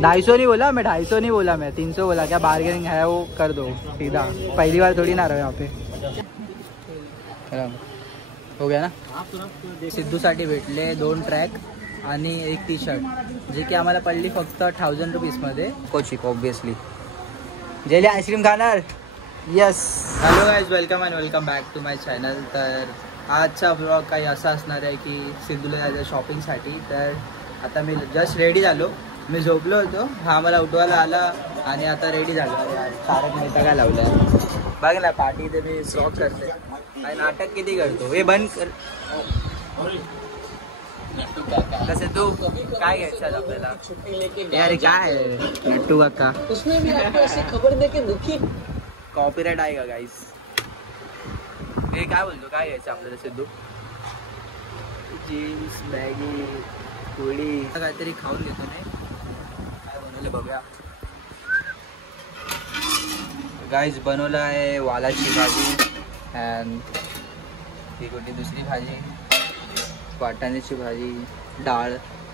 250 नहीं बोला मैं, 250 नहीं बोला मैं, 300 बोला। क्या बार्गेनिंग है वो कर दो सीधा, पहली बार थोड़ी ना रहा यहाँ पे। हो गया ना। सिद्धूसाठी भेटले 2 ट्रॅक आणि 1 टी-शर्ट, जे की आम्हाला पडली फक्त 1000 रुपीजमध्ये। कोचिक ऑब्विसली। जेली आईस्क्रीम खाणार? Yes. Hello guys, welcome and welcome back to my channel. तर आजचा ब्लॉग काही असा असणार आहे की सिद्धूला जायचं शॉपिंगसाठी। तर आता मी जस्ट रेडी झालो, मी झोपलो होतो, हा मला उठवायला आला आणि आता रेडी झालो। तारक मेहता काय लावलं बघ ना, पार्टी इथे मी स्टॉप करते आणि नाटक किती करतो, हे बंद कर। कसे तू काय घ्यायचं आपल्याला? अरे काय नट्टू काका, खबर दे की दुखी कॉपीराइट आहे का गाईस? हे काय बोलतो, काय घ्यायचं आपल्याला सिद्धू? जीन्स, बॅगी, पोळी, काहीतरी खाऊन घेतो नाही, काय बनवलं बघूया। गाईज बनवलं आहे वालाची भाजी अँड ही कोणती दुसरी भाजी, वाटाण्याची भाजी, डाळ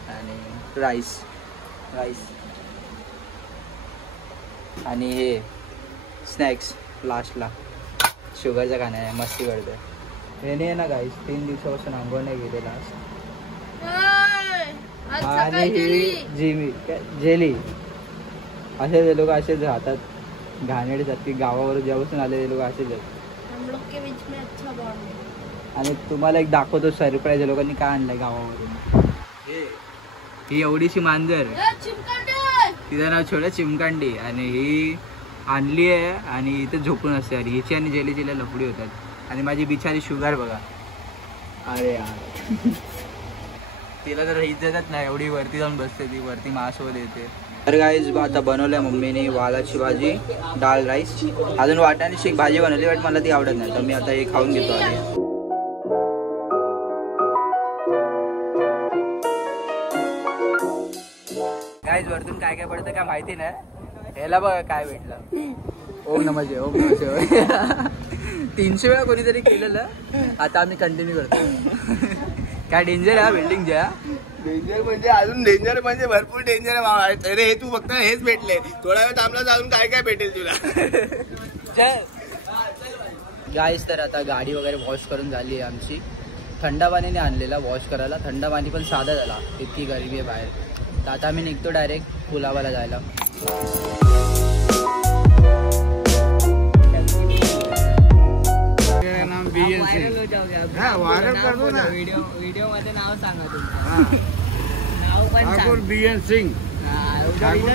आणि राईस आणि हे स्नॅक्स लास्टला। शुगरचा खाणं आहे, मस्ती करतोय। हे नाही ना गाईस, 3 दिवसापासून आंघोळ नाही गेलेला आणि ही जेली। असे जे लोक असेच राहतात, घाणेरडे जात की गावावर जेव्हापासून आले ते लोक असेच आहेत। आणि तुम्हाला एक दाखवतो सरप्राईज, लोकांनी काय आणलंय गावावरून। ही एवढीशी मांजर, तिचं नाव छोटं चिमकांडी, आणि ही आणली आहे आणि इथे झोपून असते। आणि हिची आणि जेलीची लफडी होतात। आणि माझी बिचारी शुगर बघा, अरे यार तिला तर हीच देतात ना, एवढी वरती जाऊन बसते ती, वरती मासवर येते। तर गाईज आता बनवलंय मम्मीने वालाची भाजी, डाळ, राईस, अजून वाटाण्याची एक भाजी बनवली, बट मला ती आवडत नाही, तर मी आता हे खाऊन घेतो। आणि गाईज वरतून काय काय पडतं काय माहिती नाही, ह्याला बघा काय भेटलं। ओम नमः शिवाय, ओम नमः शिवाय 300 वेळा कोणीतरी केलेलं, आता आम्ही कंटिन्यू करतो। काय डेंजर आहे बिल्डिंग ज्या, डेंजर म्हणजे अजून डेंजर म्हणजे भरपूर डेंजर आहे। अरे हे तू फक्त हेच भेटले, थोडा वेळ थांबला अजून काय काय भेटेल तुला। गाईज तर आता गाडी वगैरे वॉश करून झाली आहे आमची, थंड पाणीने आणलेला वॉश करायला, थंड पाणी पण साधा झाला, इतकी गरमी आहे बाहेर। तर आता आम्ही निघतो डायरेक्ट कुलाबाला जायला। व्हिडिओ मध्ये नाव सांगा तुमचं। नाव पण ठाकूर BN सिंग,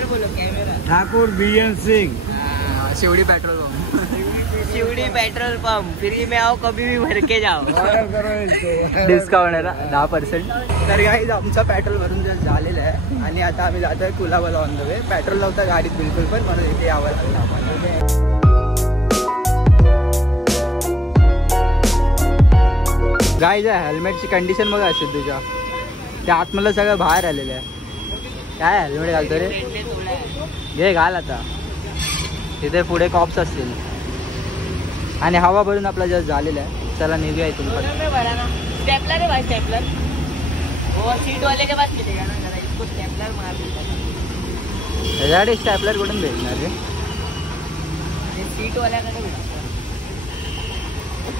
बोलो camera, Thakur BN Singh, Sewri petrol pump, Sewri petrol pump, free में आओ कभी भी भर के जाओ, डिस्काउंट आहे ना 10%। तर गाईज आमचा पेट्रोल भरून झालेलं आहे आणि आता आम्ही जातोय Kulabala on the way. Petrol नव्हतं गाडीत बिलकुल पण, म्हणून इथे यावं लागलं आम्हाला। गाईज हेल्मेटची कंडिशन बघा असेल तुझ्या, त्या आतमधलं सगळं बाहेर आलेलं आहे। काय हेल्मेट घालतो रे, घे घाल आता, तिथे पुढे कॉप्स असतील आणि हवा भरून आपला जस्ट झालेला आहे। चला निघूया इथून। स्टेपलर है भाई, स्टेपलर वो सीट वाले के पास मिलेगा ना, जरा इसको स्टेपलर मार दो। त्याच्याकडे स्टेपलर कुठून भेटणार रे? सीट वाल्याकडे भेटतो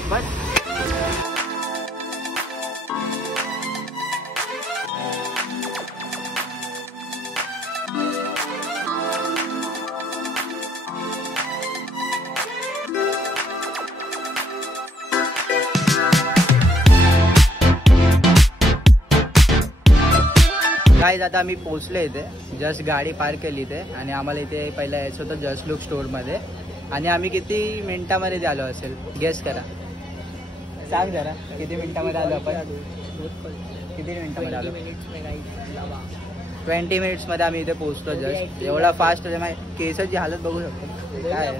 बस। गाईज आता आम्ही पोहोचलो इथे, जस्ट गाडी पार्क केली इथे आणि आम्हाला इथे पहिला यायचं होतं जस्ट लुक स्टोअरमध्ये। आणि आम्ही किती मिनिटामध्ये ते आलो असेल गेस करा, सांग जरा किती मिनिटामध्ये आलो आपण? किती मिनिटामध्ये आलो? 20 मिनिट्समध्ये आम्ही इथे पोहोचलो जस्ट। एवढा फास्ट आहे, माझ्या केसाची हालत बघू शकतो काय आहे।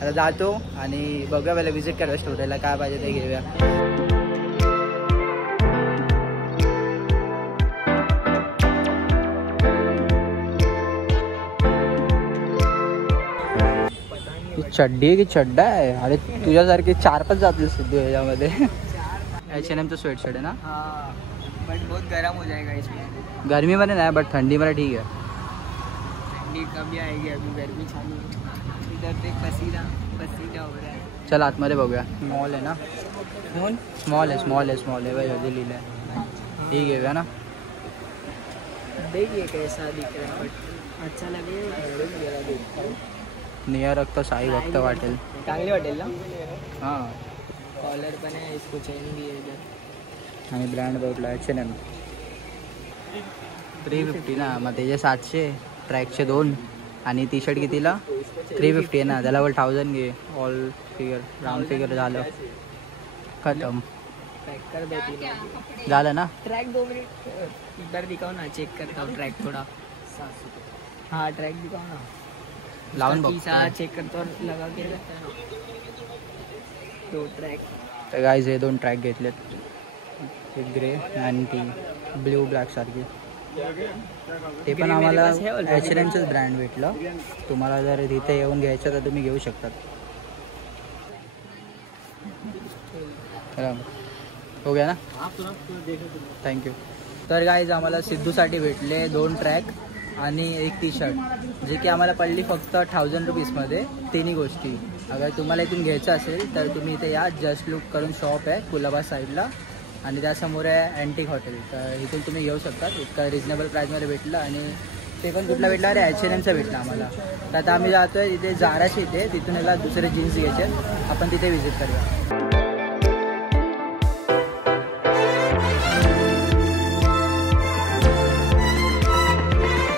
आता जातो आणि बघूया, पहिला व्हिजिट करूया स्टोअरला, काय पाहिजे ते घेऊया। चड्डी की चड्डा आहे? अरे तुझ्यासारखे 4-5 जातील सिद्धू याच्यामध्ये। H&Mचा स्वेटशर्ट आहे ना? बट बहुत गरम हो जाएगा इसमें। गर्मी मध्ये नाही, बट थंडी मध्ये ठीक आहे। ठंडी कभी आएगी, अभी गर्मी चालू है। इधर देख पसीना पसीना हो रहा है। चल आतमध्ये बघूया. स्मॉल आहे ना, स्मॉल आहे भाई, अजून लिहिलं आहे. ठीक आहे ना. देखिए कैसा दिख रहा है, बट अच्छा लगेगा. नियर रक्त साई भक्त वाटेल. चांगली वाटेल ना. हां, कॉलर पण आहे, इसको चेन भी है इधर. आणि ब्रँड बघला H&M 350 ना. मग त्याचे 700 ट्रॅकचे 2 आणि टी शर्ट कितीला 350 आहे ना. त्याला बोल 1000 घे. ऑल फिगर राऊंड फिगर झालं, खतम ट्रैक कर देती है. झालं ना. ट्रैक 2 मिनट इधर दिखाओ ना, चेक करता हूँ ट्रैक थोड़ा. हाँ ट्रैक दिखाओ ना, लावून बघ. चेक करता हूँ, लगा के 2 ट्रैक. तर गाईज हे 2 ट्रॅक घेतलेत, एक ग्रे आणि ती ब्ल्यू ब्लॅक सारखी. ते पण आम्हाला H&Mचंच ब्रँड भेटलं. तुम्हाला जर तिथे येऊन घ्यायचं तर तुम्ही घेऊ शकतात. हो गया ना. थँक्यू. तर गाईज आम्हाला सिद्धूसाठी भेटले 2 ट्रॅक आणि एक टी शर्ट, जे की आम्हाला पडली फक्त 1000 रुपीजमध्ये. तिन्ही गोष्टी अगर तुम्हाला इथून घ्यायचं असेल तर तुम्ही इथे या. जस्ट लुक करून शॉप आहे कुलाबा साईडला, आणि त्यासमोर आहे अँटिक हॉटेल. तर इथून तुम्ही घेऊ शकता. इतका रिजनेबल प्राईजमध्ये भेटलं. आणि ते पण कुठला भेटला, अरे H&Mचं भेटलं आम्हाला. तर आता आम्ही जातो आहे तिथे जाराशी इथे, तिथून याला दुसरे जीन्स घ्यायचे. आपण तिथे व्हिजिट करूया.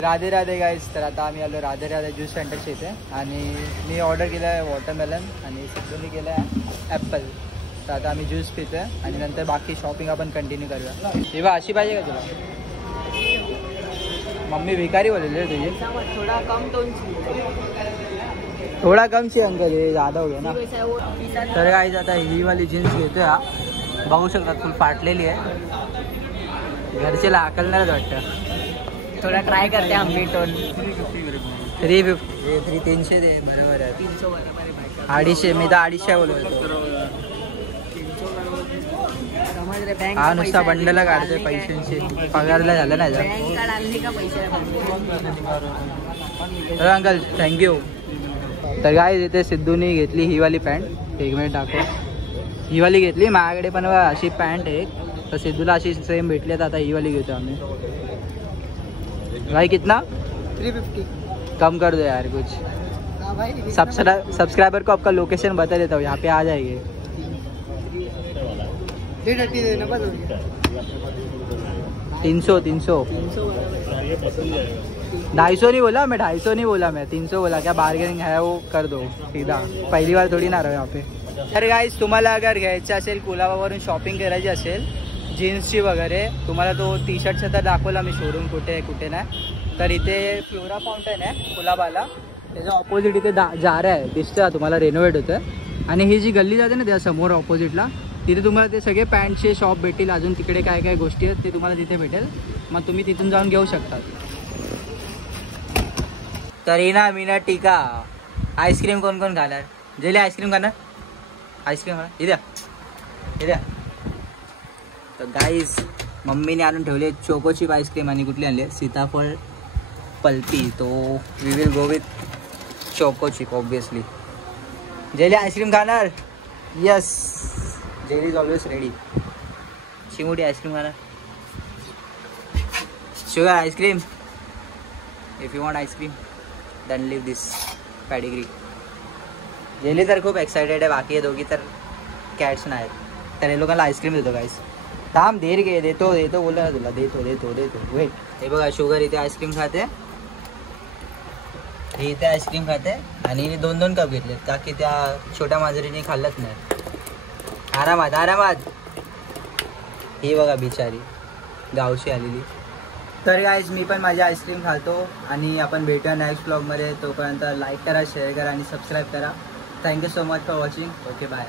राधे राधे गाईज. तर आता आम्ही आलो राधे राधे ज्यूस सेंटरच्या इथे, आणि मी ऑर्डर केलं आहे वॉटरमेलन आणि सिद्धूने केलं आहे ॲपल. तर आता आम्ही ज्यूस पितो आहे आणि नंतर बाकी शॉपिंग आपण कंटिन्यू करूया. तेव्हा अशी पाहिजे का तुला. मम्मी भिकारी बोललेली आहे तुझी. थोड़ा कम टोन, थोडा कम ची अंकल, हे ज्यादा हो गया ना. तर गाईज आता ही वाली जीन्स घेतोय. हा बघू शकतात, फुल फाटलेली आहे. घरचेला हाकलणारच वाटतं. थोड़ा ट्राई करते हैं हम भी टोन. 350 300 दे, बरोबर आहे. 300 बरोबर आहे भाई. 250, मी तर 250 बोलतो. समझ रहे. बैंक हा नुसता बंडला काढतोय पैशांची. पगारला झालं ना बैंक कार्ड आणले का पैसे. तर अंकल थँक्यू. तर गाईज इथे सिद्धूनी घेतली ही वाली पॅन्ट. 1 मिनिट दाखव. ही वाली घेतली. माझ्याकडे पण अशी पॅन्ट आहे, तर सिद्धूला अशी सेम भेटली. तर आता ही वाली घेतो आम्ही. भाई कितना 350. कम कर दो यार कुछ. सब्सक्राइबर को आपका लोकेशन बता देता हूँ, यहाँ पे आ जाएंगे. 330 देना बस. 300 250 नहीं बोला मैं, 250 नहीं बोला मैं, 300 बोला. क्या बार्गेनिंग है वो कर दो सीधा. पहिली बार थोडी ना रहो यहाँ पे. तर गाईज तुम्हाला अगर घ्यायचं असेल, कुलाबावरून शॉपिंग करायची असेल जीन्सची वगैरे, तुम्हाला तो टी शर्टचा तर दाखवला मी शोरूम कुठे आहे कुठे नाही. तर इथे फ्लोरा फाउंटन आहे कुलाबाला, त्याच्या ऑपोजिट इथे जारा आहे, दिसतं तुम्हाला, रेनोव्हेट होतं. आणि ही जी गल्ली जाते ना त्या समोर ऑपोजिटला, तिथे तुम्हाला ते सगळे पॅन्टचे शॉप भेटतील. अजून तिकडे काय काय गोष्टी आहेत ते तुम्हाला तिथे भेटेल. मग तुम्ही तिथून जाऊन घेऊ शकता. तरी ना मी ना टीका. आईस्क्रीम कोण कोण खाणार. जेली आईस्क्रीम खाणार. आईस्क्रीम खाणार इद्या इद्या. तर गाईज मम्मीने आणून ठेवले चोको चिप आईस्क्रीम. आणि कुठली आणली सीताफळ पल्पी. तो we will go with choco chip obviously. Jelly ice cream खाणार. Yes, jelly is always ready. चिमुडी आईस्क्रीम खाणार. Sugar ice cream. If you want ice cream then leave this pedigree. Jelly तर खूप एक्सायटेड आहे. बाकी हे दोघी तर कॅट्स नाही आहेत. तर हे लोकांना आईस्क्रीम देतो गाईस. थांब देर घे. देतो बोलला ना तुला. देतो वेट. हे बघा शुगर इथे आईस्क्रीम खाते, हे इथे आईस्क्रीम खाते. आणि 2-2 कप घेतलेत का की त्या छोट्या मांजरीने खाल्लंच नाही. आरामात. ही बघा बिचारी गावची आलेली. तर गाईज मी पण माझी आईस्क्रीम खातो. आणि आपण भेटूया नेक्स्ट ब्लॉगमध्ये. तोपर्यंत लाईक करा, शेअर करा आणि सबस्क्राईब करा. Thank you so much for watching. Okay bye.